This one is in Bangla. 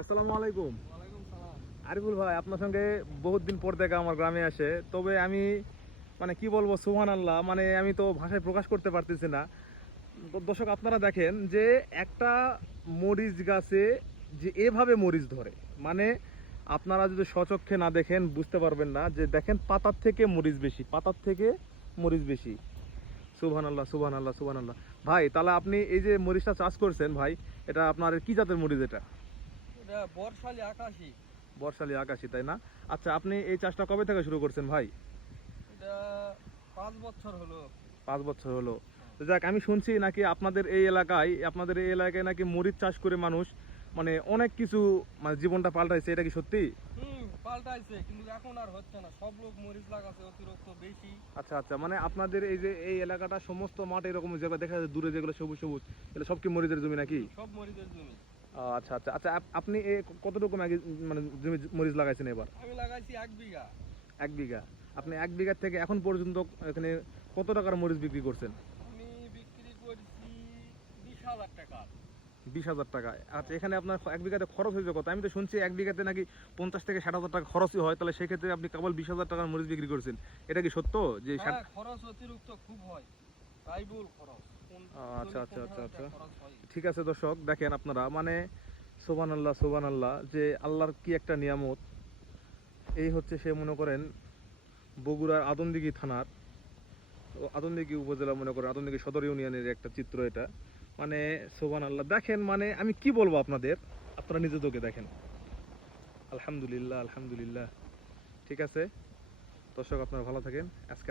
আসসালামু আলাইকুম। ওয়ালাইকুম সালাম। আরিফুল ভাই, আপনার সঙ্গে বহুত দিন পর দেখা আমার গ্রামে আসে। তবে আমি মানে কি বলবো, সুবহানাল্লাহ, মানে আমি তো ভাষায় প্রকাশ করতে পারতেছি না। তো দর্শক আপনারা দেখেন যে একটা মরিচ গাছে যে এভাবে মরিচ ধরে, মানে আপনারা যদি স্বচক্ষে না দেখেন বুঝতে পারবেন না। যে দেখেন পাতার থেকে মরিচ বেশি, পাতার থেকে মরিচ বেশি। সুবহানাল্লাহ, সুবহানাল্লাহ, সুবহানাল্লাহ। ভাই, তাহলে আপনি এই যে মরিচটা চাষ করছেন ভাই, এটা আপনার কি জাতের মরিচ এটা? এটা বর্ষালি আকাশী। বর্ষালি আকাশি, তাই না? আচ্ছা, আপনি এই চাষটা কবে থেকে শুরু করছেন ভাই? এটা 5 বছর হলো। 5 বছর হলো। তো যাক, আমি শুনছি নাকি আপনাদের এই এলাকায় নাকি মরিচ চাষ করে মানুষ মানে অনেক কিছু, মানে জীবনটা পাল্টাইছে। এটা কি সত্যি? পাল্টাইছে, কিন্তু এখন আর হচ্ছে না, সব লোক মরিচ লাগাচ্ছে অতিরিক্ত বেশি। আচ্ছা আচ্ছা, মানে আপনাদের এই যে এই এলাকাটা সমস্ত মাঠ এরকম যেগুলো দেখা যায় দূরে, যেগুলো সবুজ সবুজ, এগুলো সব কি মরিচের জমি নাকি? সব মরিচের জমি। আচ্ছা আচ্ছা আচ্ছা, আপনি কতটুকু মানে জমি মরিচ লাগাইছেন এবার? আমি লাগাইছি 1 বিঘা। 1 বিঘা? আপনি 1 বিঘা থেকে এখন পর্যন্ত এখানে কত টাকার মরিচ বিক্রি করছেন? আমি বিক্রি করছি 20,000 টাকা। 20,000 টাকা? আচ্ছা, এখানে আপনার 1 বিঘাতে খরচ হয়েছে কত? আমি তো শুনছি 1 বিঘাতে নাকি 50 থেকে 60 হাজার টাকা খরচই হয়। তাহলে সেক্ষেত্রে আপনি কেবল 20,000 টাকার মরিচ বিক্রি করছেন, এটা কি সত্য? যে হ্যাঁ, খরচ অতিরিক্ত খুব হয়, ব্যয়বহুল খরচ। আচ্ছা আচ্ছা আচ্ছা আচ্ছা, খরচ হয়। ঠিক আছে। দর্শক দেখেন আপনারা, মানে সুবহানাল্লাহ, সুবহানাল্লাহ, যে আল্লাহর কি একটা নিয়ামত। এই হচ্ছে সে, মনে করেন বগুড়ার আদমদিঘি থানার, আদমদিঘি উপজেলা, মনে করেন আদমদিঘি সদর ইউনিয়নের একটা চিত্র এটা। মানে সুবহানাল্লাহ, দেখেন মানে আমি কি বলবো আপনাদের, আপনারা নিজে চোখে দেখেন। আলহামদুলিল্লাহ, আলহামদুলিল্লাহ। ঠিক আছে দর্শক, আপনারা ভালো থাকেন। আজকে